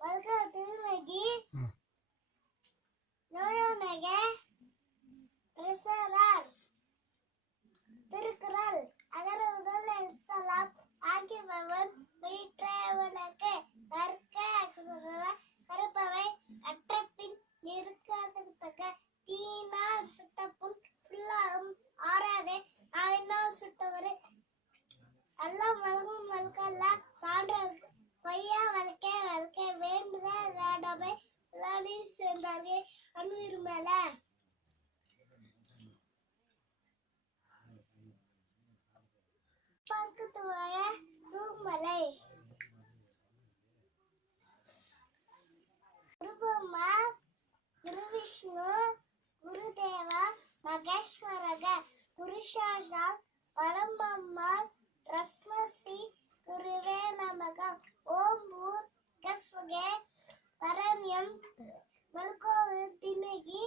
வல்க திருமகி நோயோனக பிரசரார் திருக்குறள் அகர முதல் எழுத்தெல்லாம் ஆகியவன் வீற்றவனுக்கு கற்க கருப்பவை கற்றபின் நிற்கத்தக்க தீனால் சுட்டப்புண் புல்லாரும் ஆறாதே நாவினால் சுட்டவரு எல்லாம் வழங்கும் வழக்கல்ல சான்ற பொய்யா வழக்கே வழக்கே வேண்டுதல் வேண்டாமை விளையாடி சேர்ந்தார்கள் அன்பு மேல பக்கத்துவாய தூமலை குருபமா குருவிஷ்ணு குருதேவா மகேஸ்வரக குருஷாஷா பரமம்மா ரஸ்மசி குருவே நமக ஓம் பூர் கஸ்வகே பரண்யம் மல்கோவில் திமகி